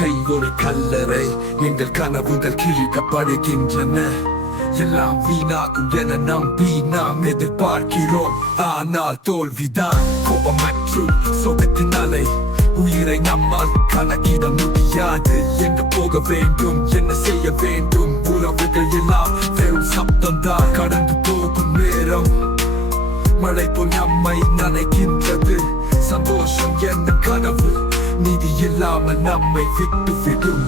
வாழ்க்கை ஒரு கல்லறை, எங்கள் கனவுகள் கிழிக்கப்படுகின்றன. எல்லாம் வீணாகும் என நம்பி நாம் எதிர்பார்க்கிறோம். ஆனால் தோல்விதான் கோபம் மற்றும் சோகத்தின் அலை. உயிரை நம்மால் கணக்கிட முடியாது. எங்க போக வேண்டும், என்ன செய்ய வேண்டும்? உறவுகள் எல்லாம் வெறும் சப்தம் தான். கடந்து போகும் நேரம் மழை போல் நம்மை நனைக்கின்றது. சந்தோஷம் என்னும் கனவு நீதி இல்லாமல் நம்மை விட்டு விடும்.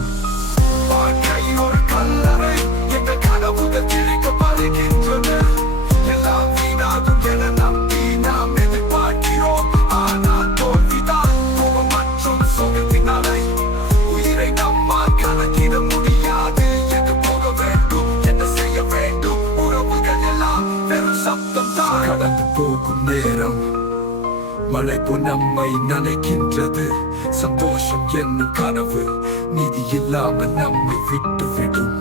வாழ்க்கை ஒரு கல்லறை, எங்கள் கனவுகள் கிழிக்கப்படுகின்றன. எல்லாம் வீணாகும் என நம்பி நாம் எதிர்பார்க்கிறோம். ஆனால் தோல்விதான் கோபம் மற்றும் சோகத்தின் அலை. உயிரை நம்மால் கணக்கிட முடியாது. எங்கு போக வேண்டும், என்ன செய்ய வேண்டும்? உறவுகள் எல்லாம் வெறும் சப்தம் தான். கடந்து போகும் நேரம் மழை போல் நம்மை நனைக்கின்றது. சந்தோஷம் என்னும் கனவு நீதி இல்லாமல் நம்மை விட்டு விடும்.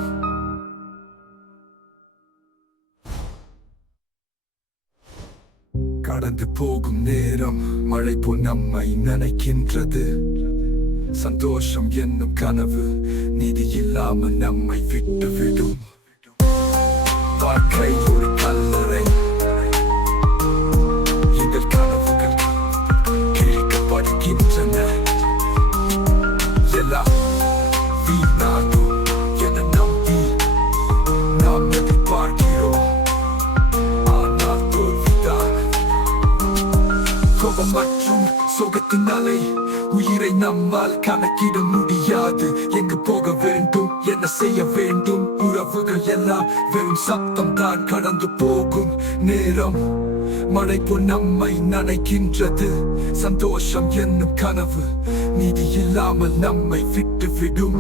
கடந்து போகும் நேரம் மழை போல் நம்மை நனைக்கின்றது. சந்தோஷம் என்னும் கனவு நீதி இல்லாமல் நம்மை விட்டு விடும். வாழ்க்கை ஒரு கல்லறை, எங்கள் கனவுகள் கிழிக்கப்படுகின்றன. எல்லாம் வீணாகும் என நம்பி நாம் எதிர்பார்க்கிறோம். ஆனால் தோல்விதான் கோபம் மற்றும் சோகத்தின் அலை. உயிரை நம்மால் கணக்கிட முடியாது. எங்கு போக வேண்டும், என்ன செய்ய வேண்டும்? உறவுகள் எல்லாம் வெறும் சப்தம் தான். கடந்து போகும் நேரம் மழை போல் நம்மை நனைக்கின்றது. சந்தோஷம் என்னும் கனவு நீதி இல்லாமல் நம்மை விட்டு விடும்.